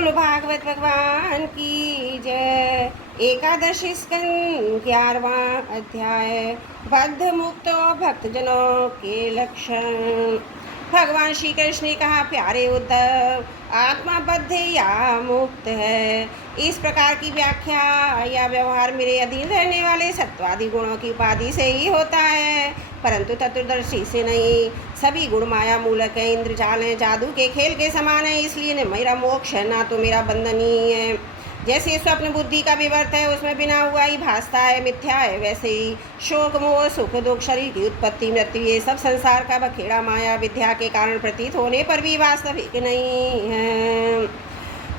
बोलो भागवत भगवान की जय। एकादशी स्कंद 11वां अध्याय। बद्ध मुक्त और भक्तजनों के लक्षण। भगवान श्री कृष्ण ने कहा, प्यारे उद्धव, आत्मा बद्ध या मुक्त है, इस प्रकार की व्याख्या या व्यवहार मेरे अधीन रहने वाले सत्वादि गुणों की उपाधि से ही होता है, परंतु चतुर्दर्शी से नहीं। सभी गुण माया मूलक है, इंद्रजाल है, जादू के खेल के समान है, इसलिए न मेरा मोक्ष है ना तो मेरा बंधन ही है। जैसे स्वप्न बुद्धि का विवर्त है, उसमें बिना हुआ ही भासता है, मिथ्या है, वैसे ही शोक मोह सुख दुख शरीर की उत्पत्ति मृत्यु ये सब संसार का बखेड़ा माया विद्या के कारण प्रतीत होने पर भी वास्तविक नहीं है।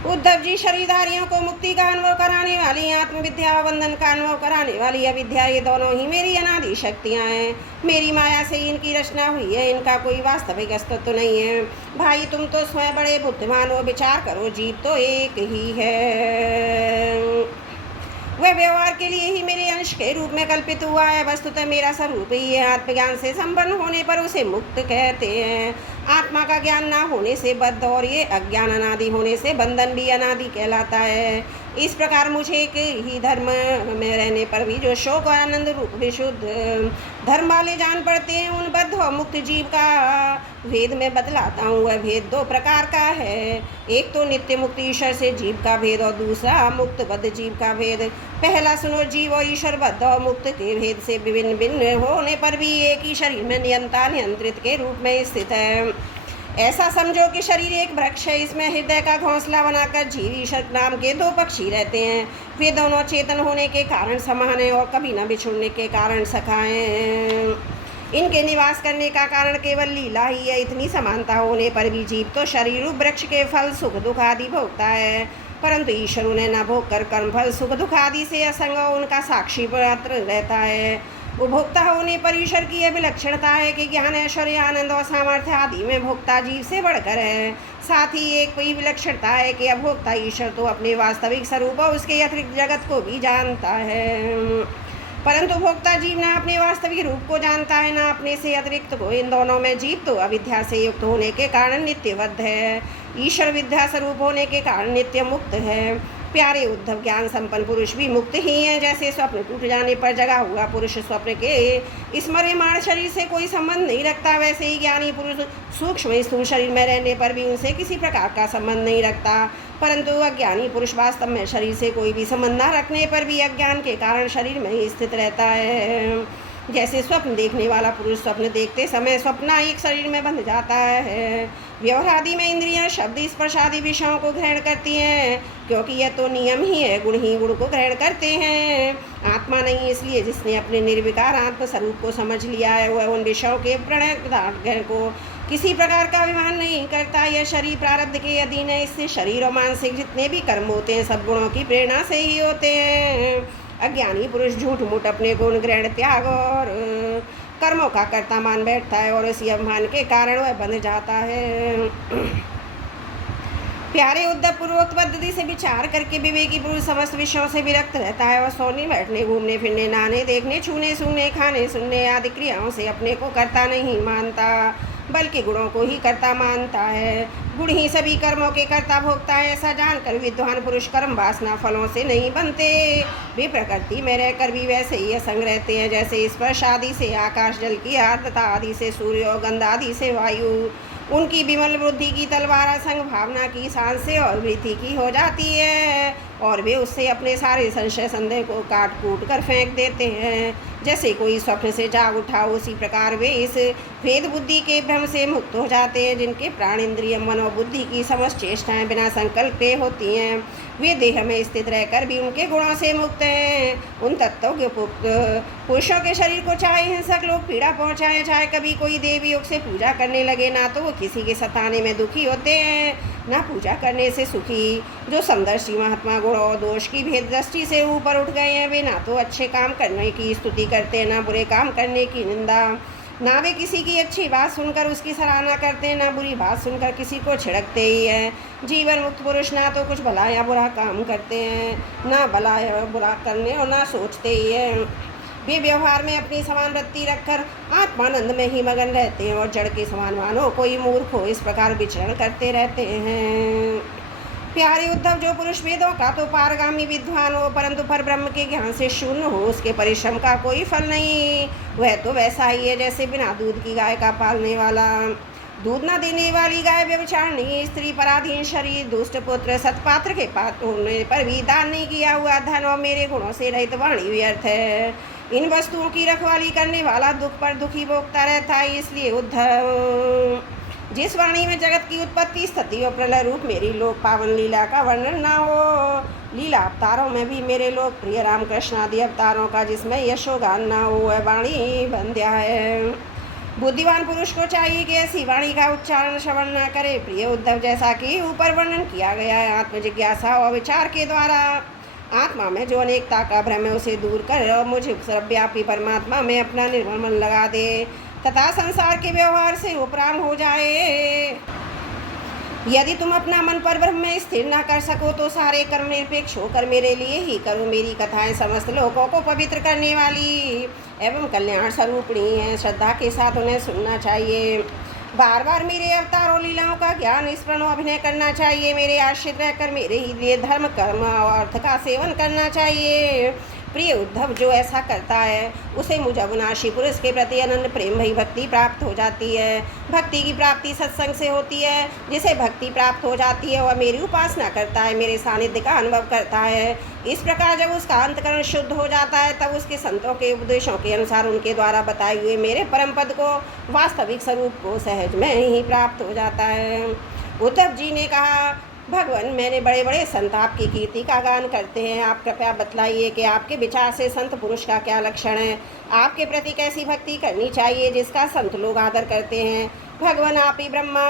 उद्धव जी, शरीरधारियों को मुक्ति का अनुभव कराने वाली आत्मविद्या और बंधन का अनुभव कराने वाली अविद्या, ये दोनों ही मेरी अनादि शक्तियाँ हैं। मेरी माया से इनकी रचना हुई है, इनका कोई वास्तविक अस्तित्व तो नहीं है। भाई, तुम तो स्वयं बड़े बुद्धिमान हो, विचार करो, जीव तो एक ही है। वह व्यवहार के लिए ही मेरे अंश के रूप में कल्पित हुआ है, वस्तुतः मेरा स्वरूप ही है। आत्मज्ञान से संपन्न होने पर उसे मुक्त कहते हैं। आत्मा का ज्ञान ना होने से बद्ध और ये अज्ञान अनादि होने से बंधन भी अनादि कहलाता है। इस प्रकार मुझे एक ही धर्म में रहने पर भी जो शोक और आनंद रूप विशुद्ध धर्म वाले जान पड़ते हैं, उन बद्ध और मुक्त जीव का भेद में बतलाता हूँ। वह भेद दो प्रकार का है, एक तो नित्य मुक्त ईश्वर से जीव का भेद और दूसरा मुक्त बद्ध जीव का भेद। पहला सुनो, जीव और ईश्वर बद्ध और मुक्त के भेद से भिन्न भिन्न होने पर भी एक ही शरीर में नियंता नियंत्रित के रूप में स्थित है। ऐसा समझो कि शरीर एक वृक्ष है, इसमें हृदय का घोंसला बनाकर जीव ईश्वर नाम के दो पक्षी रहते हैं। वे दोनों चेतन होने के कारण समान हैं और कभी न बिछुड़ने के कारण सखा हैं। इनके निवास करने का कारण केवल लीला ही है। इतनी समानता होने पर भी जीव तो शरीर वृक्ष के फल सुख दुख आदि भोगता है, परंतु ईश्वर उन्हें न भोग कर कर्मफल सुख दुख आदि से असंग उनका साक्षी मात्र रहता है। उपभोक्ता होने पर ईश्वर की यह विलक्षणता है कि ज्ञान ऐश्वर्य आनंद और सामर्थ्य आदि में भोक्ता जीव से बढ़कर है। साथ ही एक कोई विलक्षणता है कि अभोक्ता ईश्वर तो अपने वास्तविक स्वरूप और उसके अतिरिक्त जगत को भी जानता है, परंतु भोक्ता जीव न अपने वास्तविक रूप को जानता है, न अपने से अतिरिक्त को। इन दोनों में जीव तो अविद्या से युक्त होने के कारण नित्यबद्ध है, ईश्वर विद्या स्वरूप होने के कारण नित्य मुक्त है। प्यारे उद्धव, ज्ञान संपन्न पुरुष भी मुक्त ही हैं। जैसे स्वप्न टूट जाने पर जगा हुआ पुरुष स्वप्न के स्मर्यमाण शरीर से कोई संबंध नहीं रखता, वैसे ही ज्ञानी पुरुष सूक्ष्म स्थूल शरीर में रहने पर भी उनसे किसी प्रकार का संबंध नहीं रखता, परंतु अज्ञानी पुरुष वास्तव में शरीर से कोई भी संबंध न रखने पर भी अज्ञान के कारण शरीर में ही स्थित रहता है। जैसे स्वप्न देखने वाला पुरुष स्वप्न देखते समय स्वप्न एक शरीर में बंध जाता है। व्यवहार आदि में इंद्रियां शब्द स्पर्श आदि विषयों को ग्रहण करती हैं, क्योंकि यह तो नियम ही है, गुण ही गुण को ग्रहण करते हैं, आत्मा नहीं। इसलिए जिसने अपने निर्विकार आत्म स्वरूप को समझ लिया है, वह उन विषयों के प्रणय पदार्थ ग्रहण को किसी प्रकार का अभिमान नहीं करता। यह शरीर प्रारब्ध के अधीन है, इससे शरीर और मानसिक जितने भी कर्म होते हैं सब गुणों की प्रेरणा से ही होते हैं। अज्ञानी पुरुष झूठ मूठ अपने गुण ग्रहण त्याग और कर्मों का कर्ता मान बैठता है और इसी अभिमान के कारण वह बंध जाता है। प्यारे उद्धव, पूर्वोक्त पद्धति से विचार करके विवेकी पुरुष समस्त विषयों से विरक्त रहता है और सोने बैठने घूमने फिरने नहाने देखने छूने सूंघने खाने सुनने आदि क्रियाओं से अपने को कर्ता नहीं मानता, बल्कि गुणों को ही कर्ता मानता है। गुण ही सभी कर्मों के कर्ता भोगता है, ऐसा जानकर विद्वान पुरुष कर्म वासना फलों से नहीं बनते। वे प्रकृति में रहकर भी वैसे ही असंग रहते हैं, जैसे स्पर्श आदि से आकाश जल की आर्द्रता आदि से सूर्य और गंध आदि से वायु। उनकी विमल बुद्धि की तलवार असंग भावना की सांस से और वृत्ति की हो जाती है और वे उससे अपने सारे संशय संदेह को काट कूट कर फेंक देते हैं। जैसे कोई स्वप्न से जाग उठा, उसी प्रकार वे इस भेद बुद्धि के भ्रम से मुक्त हो जाते हैं, जिनके प्राण इंद्रिय मन और बुद्धि की समस्त चेष्टाएं बिना संकल्प के होती हैं। वे देह में स्थित रहकर भी उनके गुणों से मुक्त हैं। उन तत्वों के पुरुषों के शरीर को चाहे हिंसक लोग पीड़ा पहुँचाएं, चाहे कभी कोई देवी योग से पूजा करने लगे, ना तो वो किसी के सताने में दुखी होते हैं, ना पूजा करने से सुखी। जो समदर्शी महात्मा गुण और दोष की भेद दृष्टि से ऊपर उठ गए हैं, वे ना तो अच्छे काम करने की स्तुति करते हैं, ना बुरे काम करने की निंदा। ना वे किसी की अच्छी बात सुनकर उसकी सराहना करते हैं, ना बुरी बात सुनकर किसी को छिड़कते ही है। जीवन मुक्त पुरुष ना तो कुछ भला या बुरा काम करते हैं, ना भला या बुरा करने और ना सोचते ही है। वे व्यवहार में अपनी समान वृत्ति रखकर आत्मानंद में ही मगन रहते हैं और जड़ के समान मानो कोई मूर्ख हो, इस प्रकार विचरण करते रहते हैं। प्यारे उद्धव, जो पुरुष वेदों का तो पारगामी विद्वान हो परंतु पर ब्रह्म के ज्ञान से शून्य हो, उसके परिश्रम का कोई फल नहीं। वह तो वैसा ही है जैसे बिना दूध की गाय का पालने वाला। दूध न देने वाली गाय व्यभिचारिणी, स्त्री, पराधीन शरीर, दुष्ट पुत्र, सत्पात्र के पात्र होने पर भी दान नहीं किया हुआ धन और मेरे गुणों से रहित वाणी व्यर्थ है। इन वस्तुओं की रखवाली करने वाला दुख पर दुखी भोगता रहता है। इसलिए उद्धव, जिस वाणी में जगत की उत्पत्ति, स्थिति और प्रलय रूप मेरी लोक पावन लीला का वर्णन ना हो, लीला अवतारों में भी मेरे लोक प्रिय रामकृष्ण आदि अवतारों का जिसमें यशोगान ना हो, वह वाणी बंध्या है। बुद्धिमान पुरुष को चाहिए कि ऐसी वाणी का उच्चारण श्रवण न करे। प्रिय उद्धव, जैसा कि ऊपर वर्णन किया गया है, आत्मजिज्ञासा और विचार के द्वारा आत्मा में जो अनेकता का भ्रम है उसे दूर कर और मुझे सर्वव्यापी परमात्मा में अपना निर्मल मन लगा दे तथा संसार के व्यवहार से उपराम हो जाए। यदि तुम अपना मन पर ब्रह्म में स्थिर न कर सको तो सारे कर्म निरपेक्ष होकर मेरे लिए ही करो। मेरी कथाएं समस्त लोगों को पवित्र करने वाली एवं कल्याण स्वरूपिणी हैं। श्रद्धा के साथ उन्हें सुनना चाहिए। बार बार मेरे अवतार और लीलाओं का ज्ञान स्मरण अभिनय करना चाहिए। मेरे आश्रित रहकर मेरे ही लिए धर्म, कर्म और अर्थ का सेवन करना चाहिए। प्रिय उद्धव, जो ऐसा करता है उसे मुझ अविनाशी पुरुष के प्रति अनन्य प्रेम भई भक्ति प्राप्त हो जाती है। भक्ति की प्राप्ति सत्संग से होती है। जिसे भक्ति प्राप्त हो जाती है वह मेरी उपासना करता है, मेरे सानिध्य का अनुभव करता है। इस प्रकार जब उसका अंतकरण शुद्ध हो जाता है तब उसके संतों के उपदेशों के अनुसार उनके द्वारा बताए हुए मेरे परम पद को, वास्तविक स्वरूप को सहज में ही प्राप्त हो जाता है। उद्धव जी ने कहा, भगवान, मैंने बड़े बड़े संत आपकी कीर्ति का गान करते हैं। आप कृपया बतलाइए कि आपके विचार से संत पुरुष का क्या लक्षण है। आपके प्रति कैसी भक्ति करनी चाहिए जिसका संत लोग आदर करते हैं। भगवान, आप ही ब्रह्मा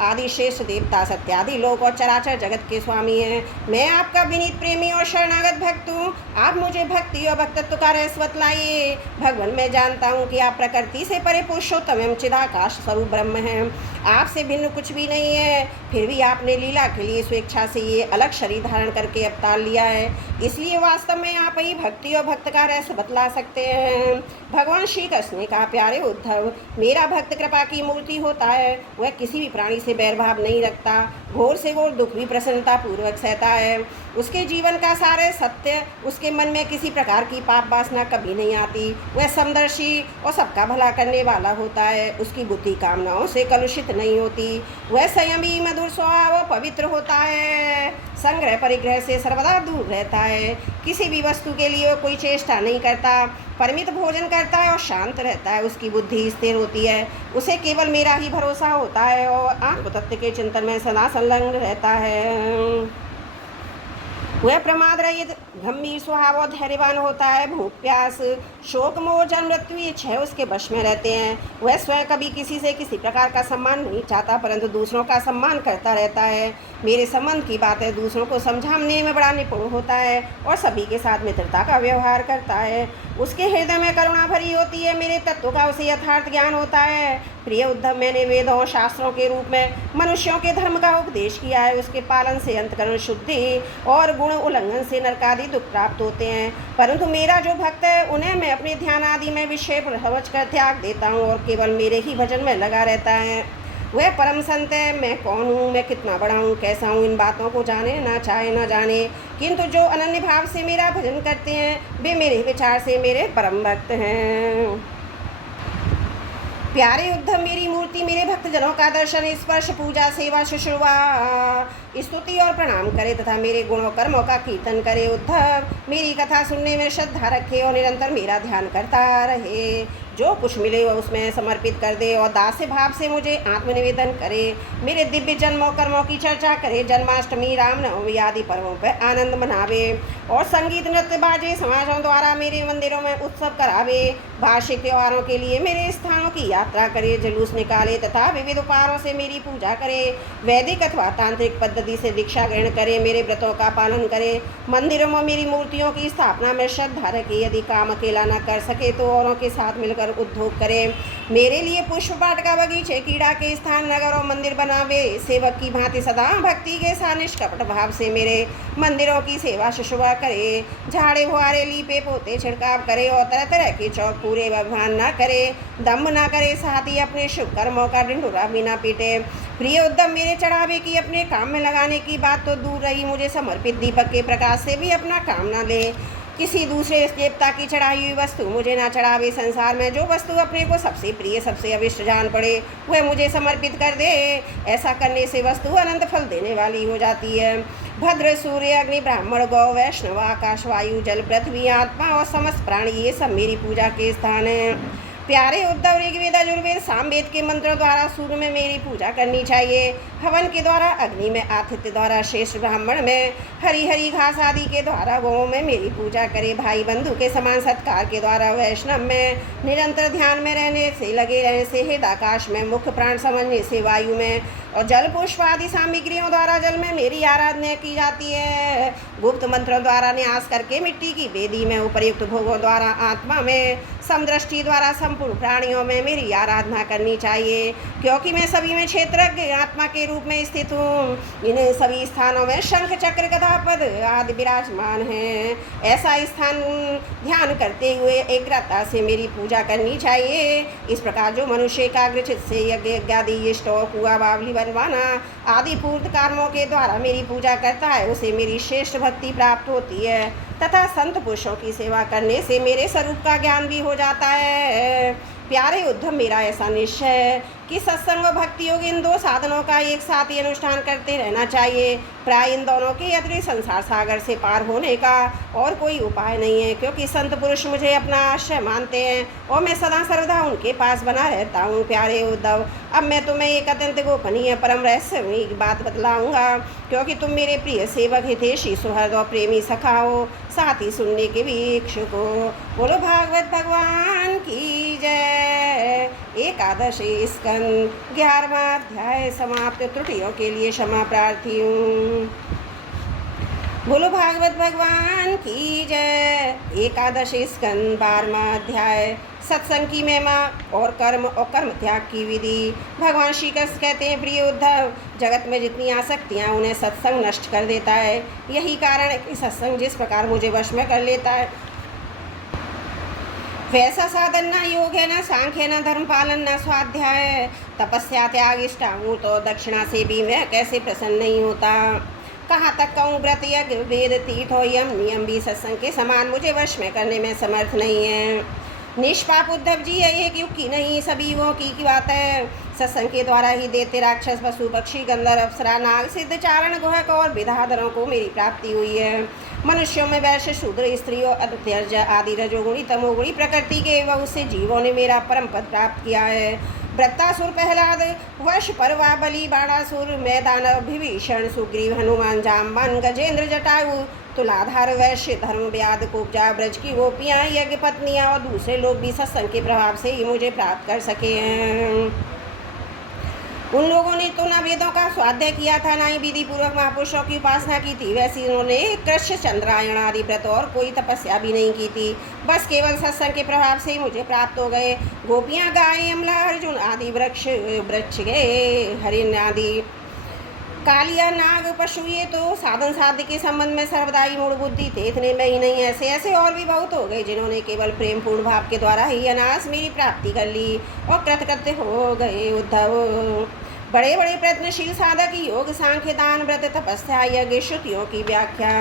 आदि श्रेष्ठ देवता, सत्यादि लोक और चराचर जगत के स्वामी हैं। मैं आपका विनीत प्रेमी और शरणागत भक्त हूँ। आप मुझे भक्ति और भक्तत्व का रहस्य बतलाइए। भगवान, मैं जानता हूँ कि आप प्रकृति से परे पुरुषोत्तम एवं चिदाकाश स्वरूप ब्रह्म हैं। आपसे भिन्न कुछ भी नहीं है। फिर भी आपने लीला के लिए स्वेच्छा से ये अलग शरीर धारण करके अवतार लिया है। इसलिए वास्तव में आप ही भक्ति और भक्त का रहस्य बतला सकते हैं। भगवान श्री कृष्ण ने कहा, प्यारे उद्धव, मेरा भक्त कृपा की मूर्ति होता है। वह किसी भी प्राणी से बैरभाव नहीं रखता। घोर से घोर दुख भी प्रसन्नता पूर्वक सहता है। उसके जीवन का सारे सत्य, उसके मन में किसी प्रकार की पाप वासना कभी नहीं आती। वह समदर्शी और सबका भला करने वाला होता है। उसकी बुद्धि कामनाओं से कलुषित नहीं होती। वह संयमी, मधुर स्वभाव और पवित्र होता है। संग्रह परिग्रह से सर्वदा दूर रहता है। किसी भी वस्तु के लिए वह कोई चेष्टा नहीं करता। परिमित भोजन करता है और शांत रहता है। उसकी बुद्धि स्थिर होती है। उसे केवल मेरा ही भरोसा होता है और आत्म तत्व के चिंतन में सदा संलग्न रहता है। वह प्रमाद रहित, गंभीर स्वभाव और धैर्यवान होता है। भूख, प्यास, शोक, मोह, जन्म, मृत्यु ये 6 उसके वश में रहते हैं। वह स्वयं कभी किसी से किसी प्रकार का सम्मान नहीं चाहता परंतु दूसरों का सम्मान करता रहता है। मेरे संबंध की बातें दूसरों को समझाने में बड़ा निपुण होता है और सभी के साथ मित्रता का व्यवहार करता है। उसके हृदय में करुणा भरी होती है। मेरे तत्व का उसे यथार्थ ज्ञान होता है। प्रिय उद्धव, मैंने वेदों और शास्त्रों के रूप में मनुष्यों के धर्म का उपदेश किया है। उसके पालन से अंतकरण शुद्धि और गुण उल्लंघन से नरकादि दुख प्राप्त होते हैं। परंतु मेरा जो भक्त है उन्हें मैं अपने ध्यान आदि में विषय समझ कर त्याग देता हूँ और केवल मेरे ही भजन में लगा रहता है। वह परम संत है। मैं कौन हूँ, मैं कितना बड़ा हूँ, कैसा हूँ, इन बातों को जाने ना चाहे ना जाने, किंतु जो अनन्य भाव से मेरा भजन करते हैं वे मेरे विचार से मेरे परम भक्त हैं। प्यारे उद्धव, मेरी मूर्ति, मेरे भक्तजनों का दर्शन, स्पर्श, पूजा, सेवा, शुश्रूषा, स्तुति और प्रणाम करे तथा मेरे गुणों कर्मों का कीर्तन करे। उद्धव, मेरी कथा सुनने में श्रद्धा रखे और निरंतर मेरा ध्यान करता रहे। जो कुछ मिले वह उसमें समर्पित कर दे और दास्य भाव से मुझे आत्मनिवेदन करे। मेरे दिव्य जन्मों कर्मों की चर्चा करे। जन्माष्टमी, रामनवमी आदि पर्वों पर आनंद मनावे और संगीत, नृत्य, बाजे समाजों द्वारा मेरे मंदिरों में उत्सव करावे। वार्षिक त्योहारों के लिए मेरे स्थानों की यात्रा करे, जुलूस निकाले तथा विविध उपहारों से मेरी पूजा करे। वैदिक अथवा तांत्रिक पद्धति से दीक्षा ग्रहण करे। मेरे व्रतों का पालन करे। मंदिरों में मेरी मूर्तियों की स्थापना में श्रद्धा रखे। यदि काम अकेला न कर सके तो औरों के साथ मिलकर होकर उद्योग करे। मेरे लिए पुष्प वाटिका, बगीचे, क्रीड़ा के स्थान, नगर और मंदिर बनावे। सेवक की भांति सदा भक्ति के साथ निष्कपट भाव से मेरे मंदिरों की सेवा शुश्रूषा करे। झाड़े बुहारे, लीपे पोते, छिड़काव करे और तरह तरह के चौक पूरे व्यवहार न करे, दम्भ न करे, साथ ही अपने शुभ कर्मों का ढिंढोरा भी न पीटे। प्रिय उद्धव, मेरे चढ़ावे की अपने काम में लगाने की बात तो दूर रही, मुझे समर्पित दीपक के प्रकाश से भी अपना काम न ले। किसी दूसरे देवता की चढ़ाई हुई वस्तु मुझे ना चढ़ावे। संसार में जो वस्तु अपने को सबसे प्रिय, सबसे अविष्ट जान पड़े, वह मुझे समर्पित कर दे। ऐसा करने से वस्तु अनंत फल देने वाली हो जाती है। भद्र, सूर्य, अग्नि, ब्राह्मण, गौ, वैष्णव, आकाश, वायु, जल, पृथ्वी, आत्मा और समस्त प्राणी, ये सब मेरी पूजा के स्थान हैं। प्यारे उद्धव, ऋग्वेद, यजुर्वेद, सामवेद के मंत्रों द्वारा सूर्य में मेरी पूजा करनी चाहिए, हवन के द्वारा अग्नि में, आतिथ्य द्वारा शेष ब्राह्मण में, हरी हरी घास आदि के द्वारा गौओं में मेरी पूजा करे। भाई बंधु के समान सत्कार के द्वारा वैष्णव में, निरंतर ध्यान में रहने से, लगे रहने से हृदय आकाश में, मुख्य प्राण समझने से वायु में, और जल पुष्प आदि सामग्रियों द्वारा जल में मेरी आराधना की जाती है। गुप्त मंत्रों द्वारा न्यास करके मिट्टी की वेदी में, उपयुक्त भोगों द्वारा आत्मा में, समदृष्टि द्वारा संपूर्ण प्राणियों में मेरी आराधना करनी चाहिए, क्योंकि मैं सभी में क्षेत्रज्ञ आत्मा के रूप में स्थित हूँ। इन्हें सभी स्थानों में शंख, चक्र, गदा, पद आदि विराजमान हैं। ऐसा स्थान ध्यान करते हुए एकाग्रता से मेरी पूजा करनी चाहिए। इस प्रकार जो मनुष्य एकाग्रचित्त से यज्ञ आदि इष्ट और कुआ, बावली बनवाना आदि पूर्त कर्मों के द्वारा मेरी पूजा करता है, उसे मेरी श्रेष्ठ भक्ति प्राप्त होती है तथा संत पुरुषों की सेवा करने से मेरे स्वरूप का ज्ञान भी हो जाता है। प्यारे उद्धव, मेरा ऐसा निश्चय है कि सत्संग और भक्ति योग, इन दो साधनों का एक साथ ही अनुष्ठान करते रहना चाहिए। प्राय इन दोनों के अतिरिक्त संसार सागर से पार होने का और कोई उपाय नहीं है, क्योंकि संत पुरुष मुझे अपना आश्रय मानते हैं और मैं सदा सर्वदा उनके पास बना रहता हूँ। प्यारे उद्धव, अब मैं तुम्हें एक अत्यंत गोपनीय परम रहस्यमयी बात बतलाऊंगा, क्योंकि तुम मेरे प्रिय सेवक, हितैषी, सुहृद और प्रेमी सखा हो, साथ ही सुनने के भी इच्छुक हो। बोलो भागवत भगवान की जय। एकादशी स्कंद 11वां अध्याय समाप्त। त्रुटियों के लिए क्षमा प्रार्थी हूँ। बोलो भागवत भगवान की जय। एकादशी स्कंद 12वां अध्याय सत्संग की महिमा और कर्म त्याग की विधि। भगवान श्री कृष्ण कहते हैं, प्रिय उद्धव, जगत में जितनी आसक्तियाँ उन्हें सत्संग नष्ट कर देता है। यही कारण है कि सत्संग जिस प्रकार मुझे वश में कर लेता है, वैसा साधन न योग है, न सांख्य, न धर्म पालन, न स्वाध्याय, तपस्या, त्याग, इष्टांग तो दक्षिणा से भी मैं कैसे प्रसन्न नहीं होता। कहाँ तक कहूँ, व्रत, यज्ञ, वेद, तीर्थ और यम नियम भी सत्संग के समान मुझे वश में करने में समर्थ नहीं है। निष्पाप उद्धव जी, यह एक युग की नहीं, सभी युगों की बात है। सत्संग के द्वारा ही देते राक्षस, पशु, पक्षी, गंधर्व, अप्सरा, नाग, सिद्ध, चारण, गुहक और विधाधरों को मेरी प्राप्ति हुई है। मनुष्यों में वैश्य, शूद्र, स्त्रियों, अत्यर्ज आदि रजोगुणी, तमोगुणी प्रकृति के बहुत से जीवों ने मेरा परम पद प्राप्त किया है। वृत्तासुर, प्रहलाद, वश, परवा, बलि, बाणासुर, मैदानव, विभीषण, सुग्रीव, हनुमान, जाम्बन, गजेंद्र, जटायु, तुलाधार, वैश्य, धर्म, व्याध, कुब्जा, ब्रज की गोपियाँ, यज्ञ पत्नियाँ और दूसरे लोग भी सत्संग के प्रभाव से ही मुझे प्राप्त कर सके हैं। उन लोगों ने तो न वेदों का स्वाध्याय किया था, न ही विधि पूर्वक महापुरुषों की उपासना की थी। वैसे उन्होंने कृष्ण, चंद्रायण आदि व्रत और कोई तपस्या भी नहीं की थी। बस केवल सत्संग के प्रभाव से ही मुझे प्राप्त हो गए। गोपियाँ, गाय, यमला, अर्जुन आदि वृक्ष गए, हरिण आदि, कालिया, नाग, पशु, ये तो साधन साध्य के संबंध में सर्वदा ही मूढ़ बुद्धि थे। इतने में ही नहीं, ऐसे ऐसे और भी बहुत हो गए जिन्होंने केवल प्रेम पूर्ण भाव के द्वारा ही अनायास मेरी प्राप्ति कर ली और कृतकृत्य हो गए। उद्धव, बड़े बड़े प्रयत्नशील साधक योग, सांख्य, दान, व्रत, तपस्या, यज्ञ, श्रुतियों की व्याख्या,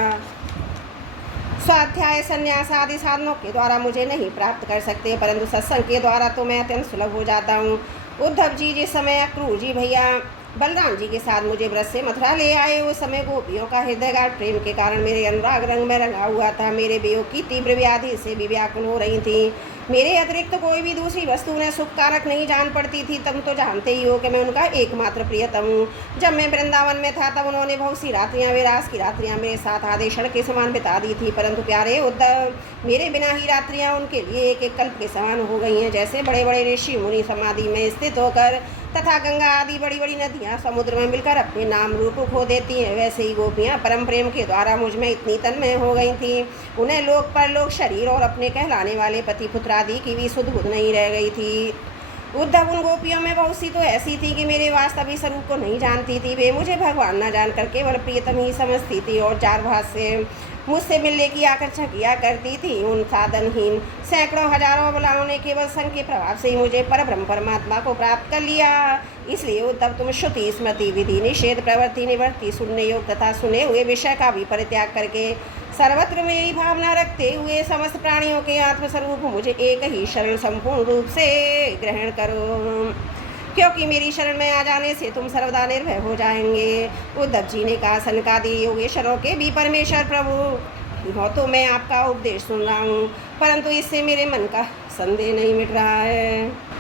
स्वाध्याय, संन्यास आदि साधनों के द्वारा मुझे नहीं प्राप्त कर सकते, परंतु सत्संग के द्वारा तो मैं अत्यंत सुलभ हो जाता हूँ। उद्धव जी, जिस समय अक्रूर जी भैया बलराम जी के साथ मुझे ब्रज से मथुरा ले आए, उस समय गोपियों का हृदयगाढ़ प्रेम के कारण मेरे अनुराग रंग में रंगा हुआ था। मेरे वियोग की तीव्र व्याधि से भी व्याकुल हो रही थी। मेरे अतिरिक्त कोई भी दूसरी वस्तु उन्हें सुखकारक नहीं जान पड़ती थी। तुम तो जानते ही हो कि मैं उनका एकमात्र प्रियतम हूँ। जब मैं वृंदावन में था तब उन्होंने बहुत सी रात्रियाँ, विरास की रात्रियाँ मेरे साथ आधे क्षण के समान बिता दी थी, परंतु प्यारे उद्धव, मेरे बिना ही रात्रियाँ उनके लिए एक एक कल्प के समान हो गई हैं। जैसे बड़े बड़े ऋषि मुनि समाधि में स्थित होकर तथा गंगा आदि बड़ी बड़ी नदियाँ समुद्र में मिलकर अपने नाम रूप खो देती हैं, वैसे ही गोपियाँ परम प्रेम के द्वारा मुझ में इतनी तन्मय हो गई थी, उन्हें लोक परलोक शरीर और अपने कहलाने वाले पति पुत्र आदि की भी सुध बुध नहीं रह गई थी। उद्धव, उन गोपियों में बहुत सी तो ऐसी थी कि मेरे वास्तविक स्वरूप को नहीं जानती थी। वे मुझे भगवान न जानकर केवल प्रियतम ही समझती थी और चार भाष से मुझसे मिलने की आकर्षण किया करती थी। उन साधनहीन सैकड़ों हजारों बलाओं ने केवल संग के प्रभाव से ही मुझे परब्रह्म परमात्मा को प्राप्त कर लिया। इसलिए उद्धव, तुम श्रुति स्मृति विधि निषेध प्रवृत्ति निवृत्ति सुनने योग तथा सुने हुए विषय का भी परित्याग करके सर्वत्र मेरी भावना रखते हुए समस्त प्राणियों के आत्मस्वरूप मुझे एक ही शरण संपूर्ण रूप से ग्रहण करो, क्योंकि मेरी शरण में आ जाने से तुम सर्वदा निर्भय हो जाएंगे। उद्धव जी ने कहा, सनकादि योगेश्वरों के भी परमेश्वर प्रभु हो तो मैं आपका उपदेश सुन रहा हूँ, परंतु इससे मेरे मन का संदेह नहीं मिट रहा है।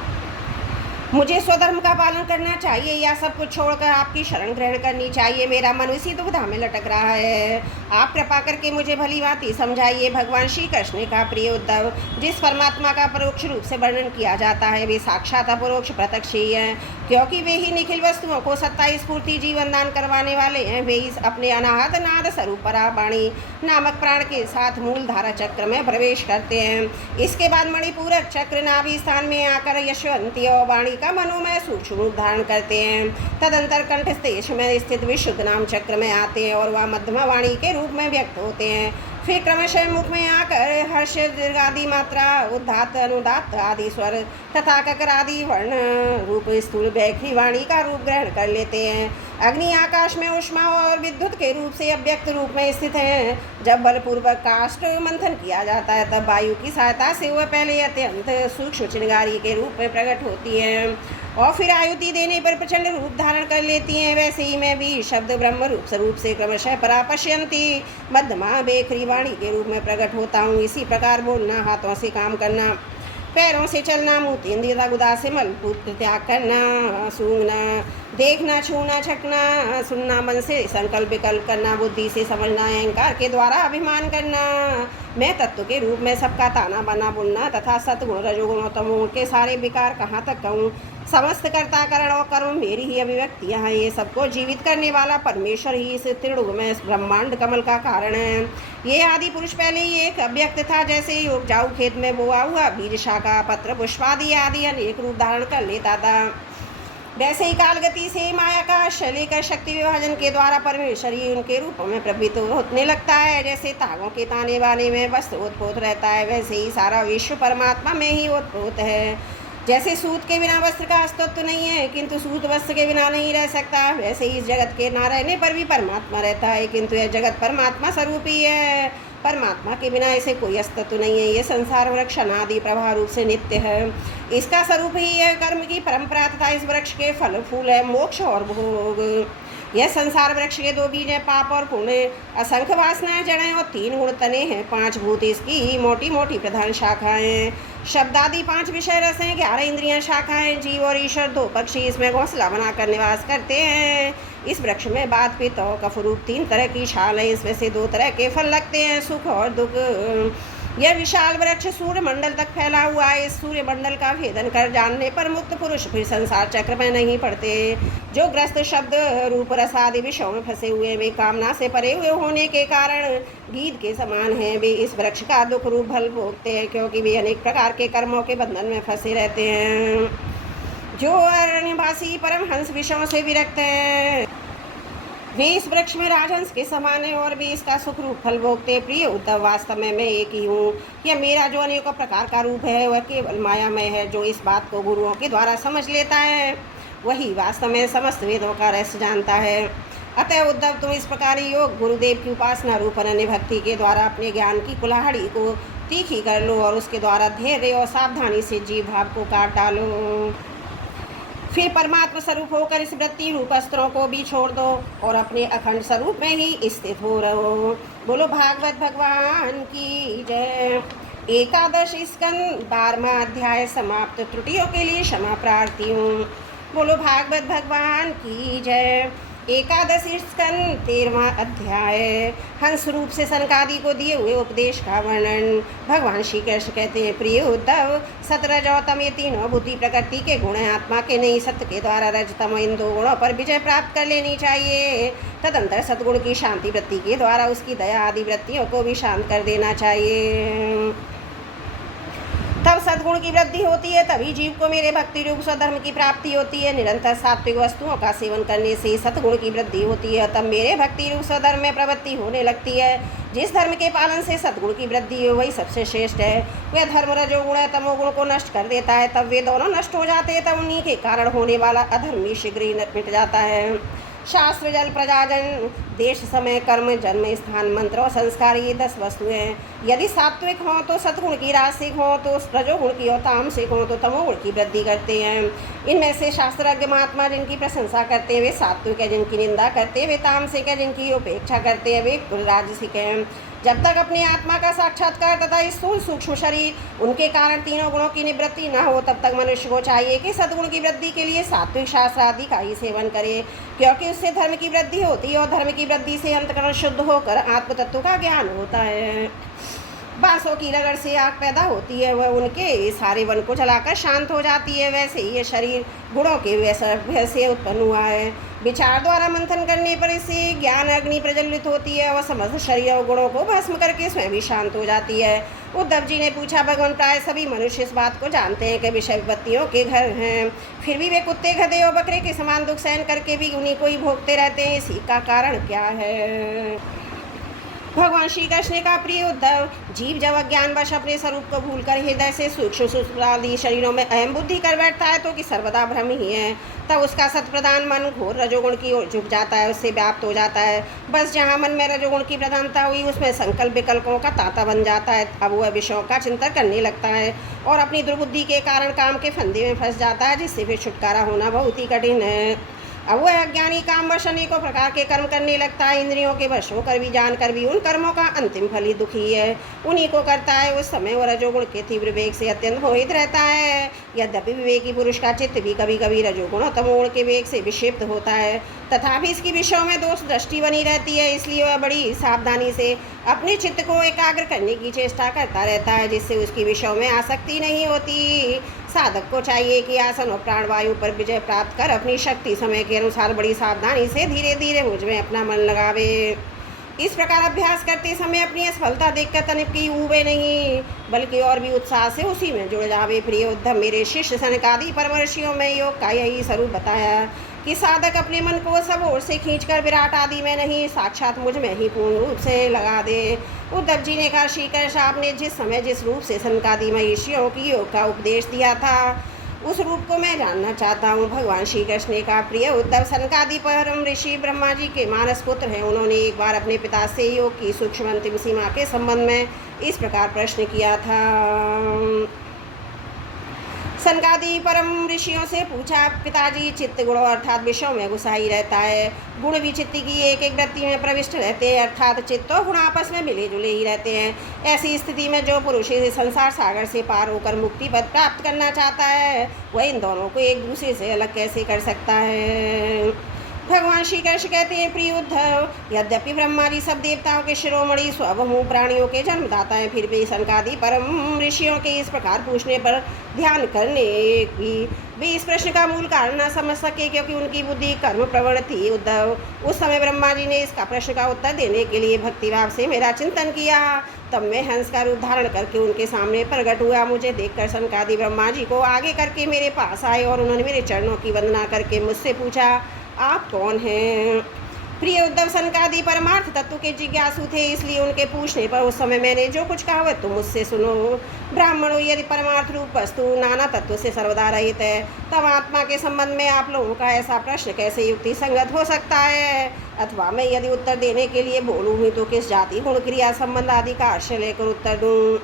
मुझे स्वधर्म का पालन करना चाहिए या सब कुछ छोड़कर आपकी शरण ग्रहण करनी चाहिए। मेरा मन इसी दुविधा में लटक रहा है। आप कृपा करके मुझे भली भांति समझाइए। भगवान श्री कृष्ण ने कहा, प्रिय उद्धव, जिस परमात्मा का परोक्ष रूप से वर्णन किया जाता है वे साक्षात अपरोक्ष प्रत्यक्ष ही हैं, क्योंकि वे ही निखिल वस्तुओं को सत्ता स्फूर्ति जीवन दान करवाने वाले हैं। वे इस अपने अनाहत नाद स्वरूप परावाणी नामक प्राण के साथ मूल धारा चक्र में प्रवेश करते हैं। इसके बाद मणिपूरक चक्र नाभि स्थान में आकर यशवंती और वाणी का मनोमय सूक्ष्म रूप धारण करते हैं। तदंतर कंठस्थेश में स्थित विशुद्ध नाम चक्र में आते हैं और वह मध्यमा वाणी के रूप में व्यक्त होते हैं। फिर क्रमशः मुख में आकर हर्ष दीर्घ आदि मात्रा उदात्त अनुदात्त आदि स्वर तथा ककर आदि वर्ण रूप स्थूल बैखरी वाणी का रूप ग्रहण कर लेते हैं। अग्नि आकाश में उष्मा और विद्युत के रूप से अव्यक्त रूप में स्थित है। जब बलपूर्वक काष्ठ मंथन किया जाता है तब वायु की सहायता से वह पहले अत्यंत सूक्ष्म चिंगारी के रूप में प्रकट होती है और फिर आयुति देने पर प्रचंड रूप धारण कर लेती हैं। वैसे ही मैं भी शब्द ब्रह्म रूप स्वरूप से क्रमशः परापश्यंती मध्यमा बेखरी वाणी के रूप में प्रकट होता हूँ। इसी प्रकार बोलना, हाथों से काम करना, पैरों से चलना, मूतेन्द्रियता गुदा से मलपूत त्याग करना, सूंघना, देखना, छूना, छकना, सुनना, मन से संकल्प विकल्प करना, बुद्धि से समझना, अहंकार के द्वारा अभिमान करना, मैं तत्व के रूप में सबका ताना बना बोलना तथा सतगुण रजोगुण और तमोगुण के सारे विकार कहाँ तक कहूँ। समस्त कर्ता करण और कर्म मेरी ही अभिव्यक्तियाँ हैं। ये सबको जीवित करने वाला परमेश्वर ही इस त्रिणुग में ब्रह्मांड कमल का कारण है। ये आदि पुरुष पहले ही एक अव्यक्त था, जैसे ही उपजाऊ खेत में बोआ हुआ बीज, शाखा, पत्र, पुष्पादि आदि अनेक रूप धारण कर लेता था, वैसे ही कालगति से माया का लेकर शक्ति विभाजन के द्वारा परमेश्वर ही उनके रूपों में प्रवृत्त होने लगता है। जैसे तागों के ताने बाने में वस्त्र ओतप्रोत रहता है, वैसे ही सारा विश्व परमात्मा में ही ओतप्रोत है। जैसे सूत के बिना वस्त्र का अस्तित्व नहीं है, किंतु सूत वस्त्र के बिना नहीं रह सकता, वैसे ही इस जगत के ना रहने पर भी परमात्मा रहता है, किंतु यह जगत परमात्मा स्वरूप ही है। परमात्मा के बिना ऐसे कोई अस्तित्व नहीं है। ये संसार वृक्ष अनादि प्रभा रूप से नित्य है। इसका स्वरूप ही है कर्म की परंपरा तथा इस वृक्ष के फल फूल है मोक्ष और भोग। यह संसार वृक्ष के दो बीज हैं, पाप और पुण्य, असंख्य वासनाएं जड़ें और 3 गुण तने हैं, 5 भूत इसकी मोटी मोटी प्रधान शाखाएं, शब्दादि 5 विषय रस हैं, 11 इंद्रियां शाखाएं, जीव और ईश्वर 2 पक्षी इसमें घोंसला बनाकर निवास करते हैं। इस वृक्ष में बात पित्त और कफरूप 3 तरह की छाल है, इसमें से 2 तरह के फल लगते हैं, सुख और दुख। यह विशाल वृक्ष सूर्य मंडल तक फैला हुआ है। इस सूर्य मंडल का भेदन कर जानने पर मुक्त पुरुष फिर संसार चक्र में नहीं पड़ते। जो ग्रस्त शब्द रूप रस आदि विषयों में फंसे हुए, वे कामना से परे हुए होने के कारण गीध के समान हैं। वे इस वृक्ष का दुख रूप फल भोगते हैं, क्योंकि वे अनेक प्रकार के कर्मों के बंधन में फंसे रहते हैं। जो अरण्यवासी परमहंस विषयों से विरक्त हैं, वे इस वृक्ष में राजहंस के समान है और वे इसका सुख रूप फल भोगते। प्रिय उद्धव, वास्तव में मैं एक ही हूँ। यह मेरा जो अनेकों प्रकार का रूप है वह केवल मायामय है। जो इस बात को गुरुओं के द्वारा समझ लेता है वही वास्तव में समस्त वेदों का रहस्य जानता है। अतः उद्धव, तुम इस प्रकार योग गुरुदेव की उपासना रूप अनन्य भक्ति के द्वारा अपने ज्ञान की कुल्हाड़ी को तीखी कर लो और उसके द्वारा धैर्य और सावधानी से जीव भाव को काट डालो। फिर परमात्मा स्वरूप होकर इस वृत्ति रूप अस्त्रों को भी छोड़ दो और अपने अखंड स्वरूप में ही स्थित हो रहो। बोलो भागवत भगवान की जय। 11 स्कंद 12वां अध्याय समाप्त। त्रुटियों के लिए क्षमा प्रार्थी हूँ। बोलो भागवत भगवान की जय। एकादशी स्कंद 13वां अध्याय। हंस रूप से सनकादि को दिए हुए उपदेश का वर्णन। भगवान श्री कृष्ण कहते हैं, प्रिय उद्धव, सतरज और तम ये तीनों बुद्धि प्रकृति के गुण हैं। आत्मा के नहीं, सत्य के द्वारा रजतम इन दो गुणों पर विजय प्राप्त कर लेनी चाहिए। तदंतर सद्गुण की शांति वृत्ति के द्वारा उसकी दया आदि वृत्तियों को भी शांत कर देना चाहिए। तब सद्गुण की वृद्धि होती है, तभी जीव को मेरे भक्ति रूप स्वधर्म की प्राप्ति होती है। निरंतर सात्विक वस्तुओं का सेवन करने से सद्गुण की वृद्धि होती है, तब मेरे भक्ति रूप स्वधर्म में प्रवृत्ति होने लगती है। जिस धर्म के पालन से सद्गुण की वृद्धि है वही सबसे श्रेष्ठ है। वह धर्म रजोगुण है तमोगुण को नष्ट कर देता है, तब वे दोनों नष्ट हो जाते हैं। तब उन्हीं के कारण होने वाला अधर्म भी शीघ्र ही मिट जाता है। शास्त्र, जल, प्रजाजन, देश, समय, कर्म, जन्म स्थान, मंत्र और संस्कार, ये 10 वस्तुएं यदि सात्विक हों तो सद्गुण की रासिक हों, तो रजोगुण की और तामसिक हों तो तमोगुण की वृद्धि करते हैं। इनमें से शास्त्रज्ञ महात्मा जिनकी प्रशंसा करते हैं वे सात्विक है, जिनकी निंदा करते हैं वे तामसिक है, जिनकी उपेक्षा करते हैं वे राजसिक हैं। जब तक अपनी आत्मा का साक्षात्कार तथा स्थूल सूक्ष्म शरीर उनके कारण तीनों गुणों की निवृत्ति न हो, तब तक मनुष्य को चाहिए कि सद्गुण की वृद्धि के लिए सात्विक शास्त्र आदि का ही सेवन करे, क्योंकि उससे धर्म की वृद्धि होती है और धर्म की वृद्धि से अंतःकरण शुद्ध होकर आत्म तत्व का ज्ञान होता है। बांसों की रगड़ से आग पैदा होती है, वह उनके सारे वन को जलाकर शांत हो जाती है, वैसे ही ये शरीर गुणों के वैसे उत्पन्न हुआ है। विचार द्वारा मंथन करने पर इससे ज्ञान अग्नि प्रज्वलित होती है और समस्त शरीर और गुणों को भस्म करके स्वयं भी शांत हो जाती है। उद्धव जी ने पूछा, भगवान, प्राय सभी मनुष्य इस बात को जानते हैं कि विषय विपत्तियों के घर हैं, फिर भी वे कुत्ते, गधे और बकरे के समान दुख सहन करके भी उन्हीं को ही भोगते रहते हैं। इसी का कारण क्या है? भगवान श्री कृष्ण ने कहा, प्रिय उद्धव, जीव जब अज्ञानवश अपने स्वरूप को भूलकर हृदय से सूक्ष्म सूक्ष्म आदि शरीरों में अहम बुद्धि कर बैठता है तो कि सर्वदा भ्रम ही है। तब उसका सतप्रधान मन घोर रजोगुण की ओर झुक जाता है, उससे व्याप्त हो जाता है। बस जहाँ मन में रजोगुण की प्रधानता हुई उसमें संकल्प विकल्पों का तांता बन जाता है। अब वह विषयों का चिंतन करने लगता है और अपनी दुर्बुद्धि के कारण काम के फंदे में फंस जाता है, जिससे फिर छुटकारा होना बहुत ही कठिन है। अब वह अज्ञानी कामवश अनेकों प्रकार के कर्म करने लगता है, इंद्रियों के वश होकर भी जानकर भी उन कर्मों का अंतिम फल ही दुखी है, उन्हीं को करता है। उस समय वह रजोगुण के तीव्र वेग से अत्यंत मोहित रहता है। यद्यपि विवेकी पुरुष का चित्त भी कभी कभी रजोगुण और तमोगुण के वेग से विक्षिप्त होता है, तथापि इसकी विषयों में दोष दृष्टि बनी रहती है, इसलिए वह बड़ी सावधानी से अपने चित्त को एकाग्र करने की चेष्टा करता रहता है, जिससे उसकी विषयों में आसक्ति नहीं होती। साधक को चाहिए कि आसन और प्राणवायु पर विजय प्राप्त कर अपनी शक्ति समय के अनुसार बड़ी सावधानी से धीरे धीरे मुझ में अपना मन लगावे। इस प्रकार अभ्यास करते समय अपनी असफलता देखकर तनिक की ऊबे नहीं, बल्कि और भी उत्साह से उसी में जुड़ जावे। प्रिय उद्धव, मेरे शिष्य सनकादि परम ऋषियों में योग का यही स्वरूप बताया कि साधक अपने मन को सब ओर से खींचकर विराट आदि में नहीं, साक्षात मुझ में ही पूर्ण रूप से लगा दे। उद्धव जी ने कहा, श्री कृष्ण, आपने जिस समय जिस रूप से सनकादि महर्षियों की योग का उपदेश दिया था उस रूप को मैं जानना चाहता हूँ। भगवान श्री कृष्ण ने कहा, प्रिय उद्धव, सनकादि परम ऋषि ब्रह्मा जी के मानस पुत्र हैं। उन्होंने एक बार अपने पिता से योग की सूक्ष्म अंतिम सीमा के संबंध में इस प्रकार प्रश्न किया था। सनकादि परम ऋषियों से पूछा, पिताजी, चित्त गुणों अर्थात विषयों में घुसा ही रहता है, गुण भी चित्त की एक एक वृत्ति में प्रविष्ट रहते हैं, अर्थात चित्त और गुण आपस में मिले जुले ही रहते हैं। ऐसी स्थिति में जो पुरुष इस संसार सागर से पार होकर मुक्ति पद प्राप्त करना चाहता है वह इन दोनों को एक दूसरे से अलग कैसे कर सकता है? भगवान श्री कृष्ण कहते हैं, प्रिय उद्धव, यद्यपि ब्रह्मा जी सब देवताओं के शिरोमणि स्वभू प्राणियों के जन्मदाता हैं, फिर भी सनकादि परम ऋषियों के इस प्रकार पूछने पर ध्यान करने भी वे इस प्रश्न का मूल कारण न समझ सके, क्योंकि उनकी बुद्धि कर्म प्रवण थी। उद्धव, उस समय ब्रह्मा जी ने इसका प्रश्न का उत्तर देने के लिए भक्तिभाव से मेरा चिंतन किया। तब मैं हंस का रूप धारण करके उनके सामने प्रकट हुआ। मुझे देखकर सनकादि ब्रह्मा जी को आगे करके मेरे पास आए और उन्होंने मेरे चरणों की वंदना करके मुझसे पूछा, आप कौन हैं? प्रिय उद्धव, सनकादि परमार्थ तत्व के जिज्ञासु थे, इसलिए उनके पूछने पर उस समय मैंने जो कुछ कहा वह तुम मुझसे सुनो। ब्राह्मणों, यदि परमार्थ रूप वस्तु नाना तत्व से सर्वदा रहित है, तब आत्मा के संबंध में आप लोगों का ऐसा प्रश्न कैसे युक्ति संगत हो सकता है? अथवा मैं यदि उत्तर देने के लिए बोलूँ ही तो किस जाति, गुण, क्रिया, संबंध आदि का आश्रय लेकर उत्तर दूँ?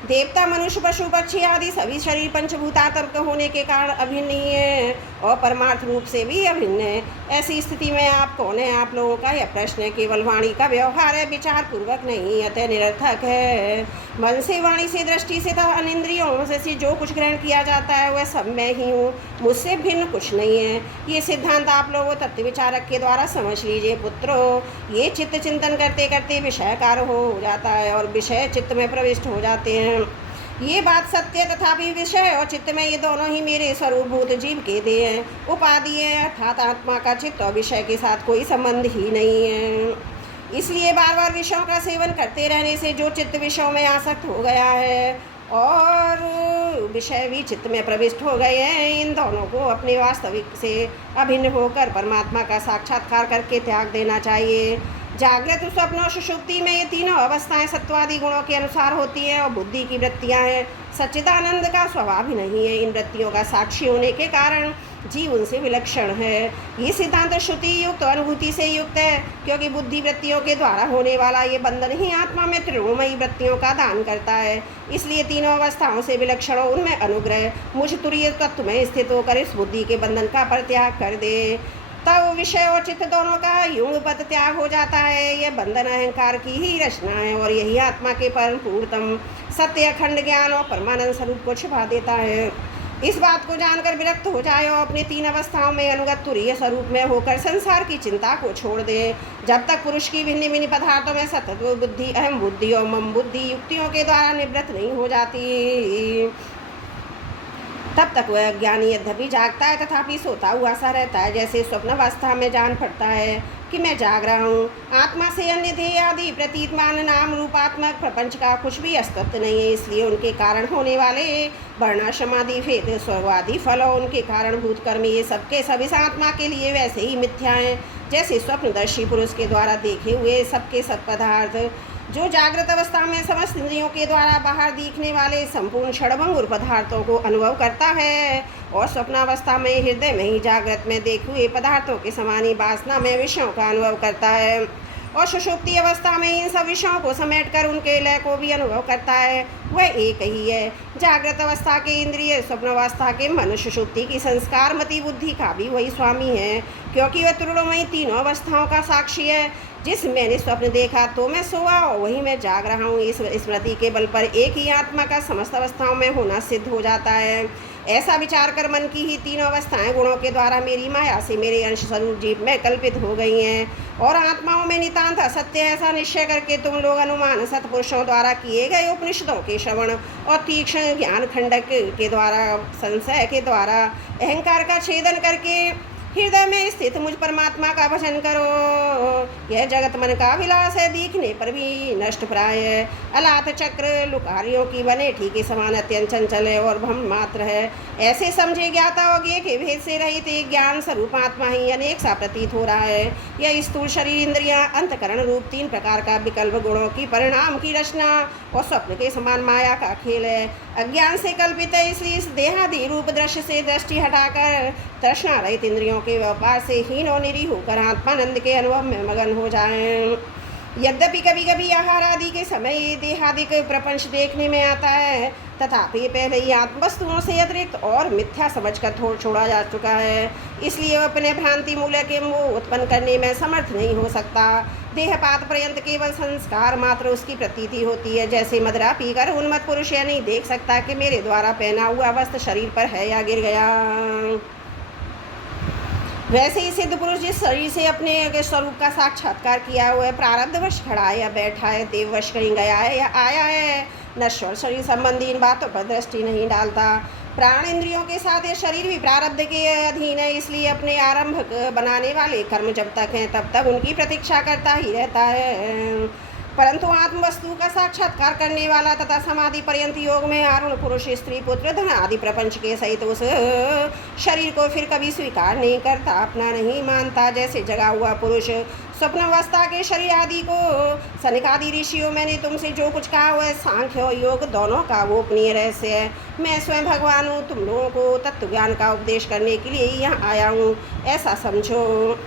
देवता, मनुष्य, पशु, पक्षी आदि सभी शरीर पंचभूतात्मक होने के कारण अभिन्न ही है और परमार्थ रूप से भी अभिन्न है। ऐसी स्थिति में आप कौन है? आप लोगों का यह प्रश्न केवल वाणी का व्यवहार है, विचार पूर्वक नहीं, अतः निरर्थक है। मन से, वाणी से, दृष्टि से तथा अनिंद्रियों से जो कुछ ग्रहण किया जाता है वह सब मैं ही हूँ, मुझसे भिन्न कुछ नहीं है। ये सिद्धांत आप लोगों तत्व विचारक के द्वारा समझ लीजिए पुत्रो। ये चित्त चिंतन करते करते विषयकार हो जाता है और विषय चित्त में प्रविष्ट हो जाते हैं। ये बात सत्य, तथापि विषय और चित्त में ये दोनों ही मेरे स्वरूपभूत जीव के देह हैं, उपाधि है, अर्थात आत्मा का चित्त और विषय के साथ कोई संबंध ही नहीं है। इसलिए बार बार विषयों का सेवन करते रहने से जो चित्त विषयों में आसक्त हो गया है और विषय भी चित्त में प्रविष्ट हो गए हैं, इन दोनों को अपने वास्तविक से अभिन्न होकर परमात्मा का साक्षात्कार करके त्याग देना चाहिए। जागृत, स्वप्न और सुषुप्ति में ये तीनों अवस्थाएं सत्वादि गुणों के अनुसार होती हैं और बुद्धि की वृत्तियां हैं। सच्चिदानंद का स्वभाव ही नहीं है, इन वृत्तियों का साक्षी होने के कारण जीव उनसे विलक्षण है। ये सिद्धांत श्रुति युक्त अनुभूति से युक्त है, क्योंकि बुद्धि वृत्तियों के द्वारा होने वाला ये बंधन ही आत्मा में त्रिगुणमयी वृत्तियों का दान करता है। इसलिए तीनों अवस्थाओं से विलक्षण हो उनमें अनुग्रह मुझ तुरीय तत्व में स्थित होकर इस बुद्धि के बंधन का परित्याग कर दे, तब विषय और चित्त दोनों का युगपत त्याग हो जाता है। यह बंधन अहंकार की ही रचना है और यही आत्मा के परम पूर्णतम सत्य, अखंड ज्ञान और परमानंद स्वरूप को छिपा देता है। इस बात को जानकर विरक्त हो जाए और अपने तीन अवस्थाओं में अनुगत तुरीय स्वरूप में होकर संसार की चिंता को छोड़ दे। जब तक पुरुष की भिन्न भिन्न पदार्थों में सतत बुद्धि, अहम बुद्धि और मम बुद्धि युक्तियों के द्वारा निवृत्त नहीं हो जाती, तब तक वह ज्ञानी यद्यपि जागता है तथापि सोता हुआ सा रहता है। जैसे स्वप्नावस्था में जान पड़ता है कि मैं जाग रहा हूँ, आत्मा से अन्य देह आदि प्रतीतमान नाम रूपात्मक प्रपंच का कुछ भी अस्तित्व नहीं है। इसलिए उनके कारण होने वाले वर्णाश्रमादि भेद, स्वर्गादि फल और उनके कारणभूत कर्म ये सबके सब इस आत्मा के लिए वैसे ही मिथ्या हैं जैसे स्वप्नदर्शी पुरुष के द्वारा देखे हुए सबके सब पदार्थ। जो जागृत अवस्था में समस्त इंद्रियों के द्वारा बाहर दिखने वाले संपूर्ण क्षणभंगुर पदार्थों को अनुभव करता है और स्वप्नावस्था में हृदय में ही जागृत में देखे हुए पदार्थों के समान ही वासना में विषयों का अनुभव करता है और सुषुप्ति अवस्था में इन सब विषयों को समेटकर उनके लय को भी अनुभव करता है, वह एक ही है। जागृत अवस्था के इंद्रिय, स्वप्नावस्था के मन, सुषुप्ति की संस्कारमती बुद्धि का भी वही स्वामी है, क्योंकि वह त्रिगुणमयी तीनों अवस्थाओं का साक्षी है। जिस मैंने स्वप्न देखा तो मैं सोया और वही मैं जाग रहा हूँ, इस स्मृति के बल पर एक ही आत्मा का समस्त अवस्थाओं में होना सिद्ध हो जाता है। ऐसा विचार कर मन की ही तीनों अवस्थाएं गुणों के द्वारा मेरी माया से मेरे अंश स्वरूप जीव में कल्पित हो गई हैं और आत्माओं में नितांत असत्य ऐसा निश्चय करके तुम लोग अनुमान सत्पुरुषों द्वारा किए गए उपनिषदों के श्रवण और तीक्ष्ण ज्ञान खंडक के द्वारा, संशय के द्वारा अहंकार का छेदन करके हृदय में स्थित मुझ परमात्मा का भजन करो। यह जगत मन का विलास है, दिखने पर भी नष्ट प्राय है, अलात चक्र लुकारियों की बनेठी के समान अत्यंत चंचल है और भ्रम मात्र है। ऐसे समझे ज्ञाता और ज्ञेय के भेद से रहित एक ज्ञान स्वरूप आत्मा ही अनेक सा प्रतीत हो रहा है। यह स्थूल शरीर, इंद्रियां, अंतकरण रूप तीन प्रकार का विकल्प गुणों की परिणाम की रचना और स्वप्न के समान माया का खेल है। अज्ञान से कल्पित है, इसलिए इस देहादि रूप दृश्य से दृष्टि हटाकर तृष्णा रहित इंद्रियों के व्यापार से हीन और निरीह होकर आत्मानंद के अनुभव में मगन हो जाएं। यद्यपि कभी कभी आहार आदि के समय ये देहादिक प्रपंच देखने में आता है, तथापि पहले ही आत्मवस्तुओं से अतिरिक्त और मिथ्या समझकर छोड़ा जा चुका है, इसलिए वह अपने भ्रांति मूल्य के मोह उत्पन्न करने में समर्थ नहीं हो सकता। देहपात पर्यंत केवल संस्कार मात्र उसकी प्रतीति होती है। जैसे मदिरा पीकर उन्मत्त पुरुष यह नहीं देख सकता कि मेरे द्वारा पहना हुआ वस्त्र शरीर पर है या गिर गया, वैसे ही सिद्ध पुरुष जिस शरीर से अपने स्वरूप का साक्षात्कार किया हुआ है, प्रारब्धवश खड़ा है या बैठा है, देववश कहीं गया है या आया है, नश्वर शरीर संबंधी इन बातों पर दृष्टि नहीं डालता। प्राण इंद्रियों के साथ ये शरीर भी प्रारब्ध के अधीन है, इसलिए अपने आरंभक बनाने वाले कर्म जब तक हैं तब तक उनकी प्रतीक्षा करता ही रहता है। परंतु आत्मवस्तु का साक्षात्कार करने वाला तथा समाधि पर्यंत योग में आरूढ़ पुरुष स्त्री पुत्र धन आदि प्रपंच के सहित उस शरीर को फिर कभी स्वीकार नहीं करता, अपना नहीं मानता। जैसे जगा हुआ पुरुष स्वप्नावस्था के शरीर आदि को सनकादि ऋषियों, मैंने तुमसे जो कुछ कहा वह सांख्य और योग दोनों का गोपनीय रहस्य है। मैं स्वयं भगवान हूँ, तुम लोगों को तत्व ज्ञान का उपदेश करने के लिए यहाँ आया हूँ, ऐसा समझो।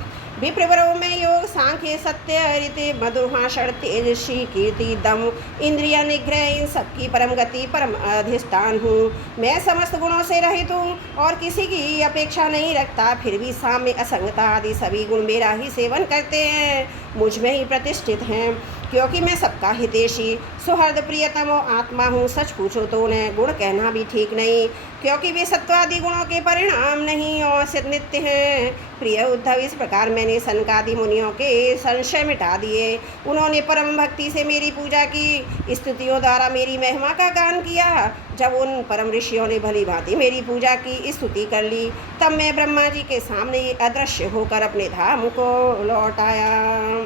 विप्रवरों में योग सांख्य सत्य रीति मधुभाषण तेजस्वी कीर्ति दम इंद्रिय निग्रह इन सबकी परम गति परम अधिष्ठान हूँ। मैं समस्त गुणों से रहित हूँ और किसी की अपेक्षा नहीं रखता, फिर भी साम्य असंगता आदि सभी गुण मेरा ही सेवन करते हैं, मुझ में ही प्रतिष्ठित हैं। क्योंकि मैं सबका हितैषी सुहृद प्रियतम आत्मा हूँ। सच पूछो तो उन्हें गुण कहना भी ठीक नहीं, क्योंकि वे सत्वादि गुणों के परिणाम नहीं और सिद्ध नित्य हैं। प्रिय उद्धव, इस प्रकार मैंने सनकादि मुनियों के संशय मिटा दिए। उन्होंने परम भक्ति से मेरी पूजा की, स्तुतियों द्वारा मेरी महिमा का गान किया। जब उन परम ऋषियों ने भली भांति मेरी पूजा की, स्तुति कर ली, तब मैं ब्रह्मा जी के सामने अदृश्य होकर अपने धाम को लौट आया।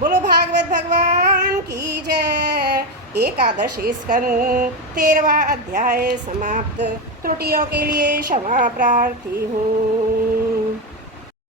बोलो भागवत भगवान की जय। एकादश स्कंद 13वां अध्याय समाप्त। त्रुटियों के लिए क्षमा प्रार्थी हूँ।